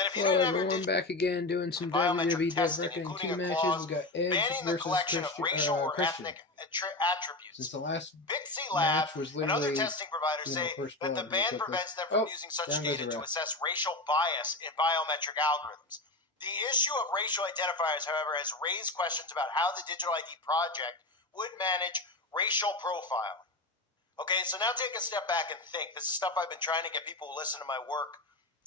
that if you Hello didn't have your everyone, digital back again doing some biometric WWE Dev testing, Reckoning including 2 a matches. clause We got Edge banning the versus collection of racial or Christian. ethnic Since attributes. the last Bixi Lab match was and other literally, testing providers say first that the blood real ban quickly. prevents them from Oh, using such down goes data the to ref. assess racial bias in biometric algorithms. The issue of racial identifiers, however, has raised questions about how the Digital ID project would manage racial profiling. Okay, so now take a step back and think. This is stuff I've been trying to get people who listen to my work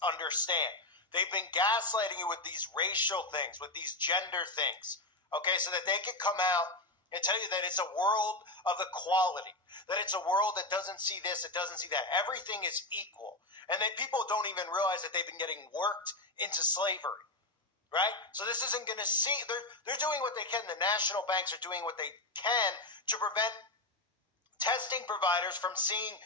understand. They've been gaslighting you with these racial things, with these gender things, okay, so that they could come out and tell you that it's a world of equality, that it's a world that doesn't see this, it doesn't see that. Everything is equal. And then people don't even realize that they've been getting worked into slavery, right? So this isn't going to see, they're doing what they can. The national banks are doing what they can to prevent testing providers from seeing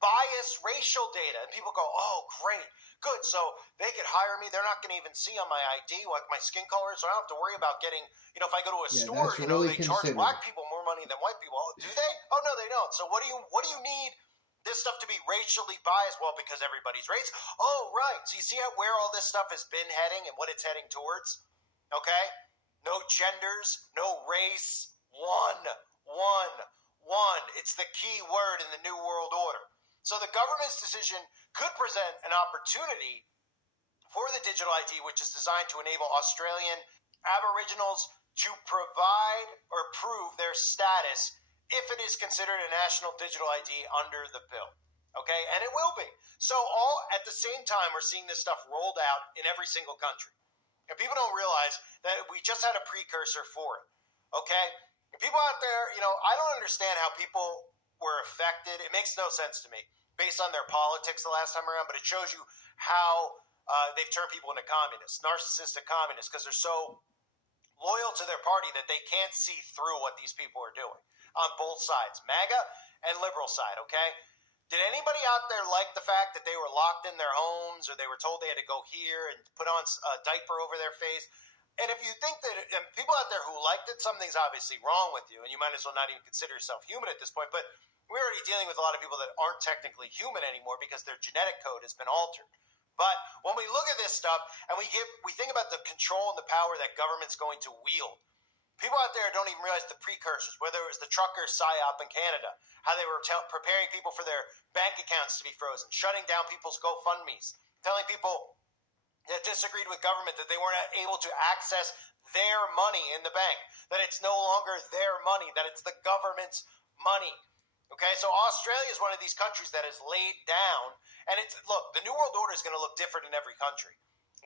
biased racial data. And people go, oh, great, good. So they could hire me. They're not going to even see on my ID what my skin color is. So I don't have to worry about getting, if I go to a store, really they charge black people more money than white people. Oh, do they? Oh, no, they don't. So what do you need this stuff to be racially biased? Well, because everybody's race. Oh, right. So you see where all this stuff has been heading and what it's heading towards? Okay? No genders, no race. One. It's the key word in the New World Order. So the government's decision could present an opportunity for the digital ID, which is designed to enable Australian Aboriginals to provide or prove their status if it is considered a national digital ID under the bill. Okay, and it will be. So all at the same time, we're seeing this stuff rolled out in every single country. And people don't realize that we just had a precursor for it. Okay? And people out there, I don't understand how people were affected. It makes no sense to me based on their politics the last time around, but it shows you how they've turned people into communists, narcissistic communists, because they're so loyal to their party that they can't see through what these people are doing on both sides, MAGA and liberal side, okay? Did anybody out there like the fact that they were locked in their homes or they were told they had to go here and put on a diaper over their face? And if you think that people out there who liked it, something's obviously wrong with you, and you might as well not even consider yourself human at this point. But we're already dealing with a lot of people that aren't technically human anymore because their genetic code has been altered. But when we look at this stuff and we think about the control and the power that government's going to wield, people out there don't even realize the precursors, whether it was the trucker PSYOP in Canada, how they were preparing people for their bank accounts to be frozen, shutting down people's GoFundMes, telling people that disagreed with government that they weren't able to access their money in the bank, that it's no longer their money, that it's the government's money. Okay, so Australia is one of these countries that is laid down, and look, the New World Order is going to look different in every country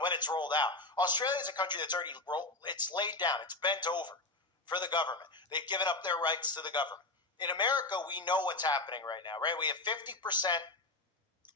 when it's rolled out. Australia is a country that's already it's laid down, it's bent over for the government. They've given up their rights to the government. In America, we know what's happening right now, right? We have 50%.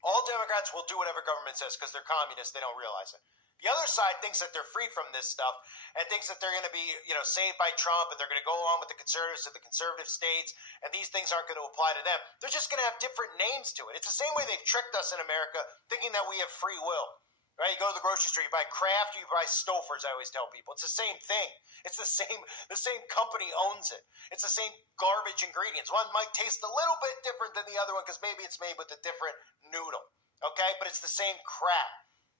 All Democrats will do whatever government says because they're communists. They don't realize it. The other side thinks that they're free from this stuff and thinks that they're going to be, saved by Trump and they're going to go along with the conservatives to the conservative states and these things aren't going to apply to them. They're just going to have different names to it. It's the same way they've tricked us in America thinking that we have free will. Right? You go to the grocery store, you buy Kraft, you buy Stouffer's, I always tell people. It's the same thing. It's the same company owns it. It's the same garbage ingredients. One might taste a little bit different than the other one because maybe it's made with a different noodle. Okay? But it's the same crap.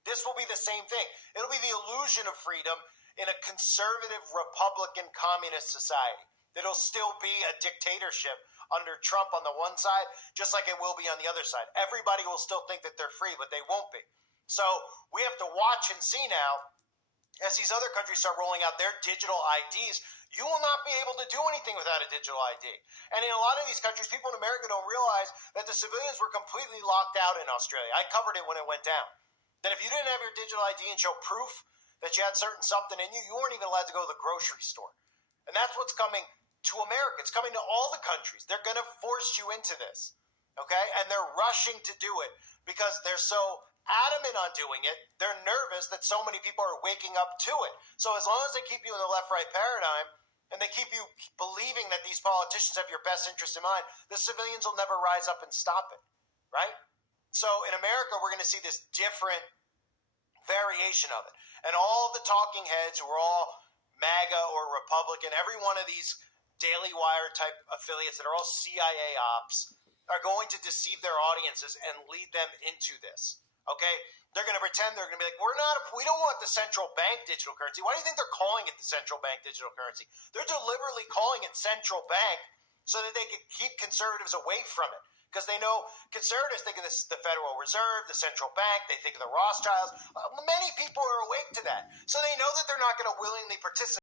This will be the same thing. It'll be the illusion of freedom in a conservative, Republican, communist society. It'll still be a dictatorship under Trump on the one side, just like it will be on the other side. Everybody will still think that they're free, but they won't be. So we have to watch and see now as these other countries start rolling out their digital IDs. You will not be able to do anything without a digital ID. And in a lot of these countries, people in America don't realize that the civilians were completely locked out in Australia. I covered it when it went down. That if you didn't have your digital ID and show proof that you had certain something in you, you weren't even allowed to go to the grocery store. And that's what's coming to America. It's coming to all the countries. They're going to force you into this. Okay? And they're rushing to do it because they're so adamant on doing it. They're nervous that so many people are waking up to it. So as long as they keep you in the left-right paradigm and they keep you believing that these politicians have your best interest in mind, the civilians will never rise up and stop it. Right? So in America, we're going to see this different variation of it. And all the talking heads who are all MAGA or Republican, every one of these Daily Wire type affiliates that are all CIA ops are going to deceive their audiences and lead them into this. Okay, they're going to pretend they're going to be like, we don't want the central bank digital currency. Why do you think they're calling it the central bank digital currency? They're deliberately calling it central bank so that they can keep conservatives away from it. Because they know conservatives think of this, the Federal Reserve, the central bank, they think of the Rothschilds. Many people are awake to that. So they know that they're not going to willingly participate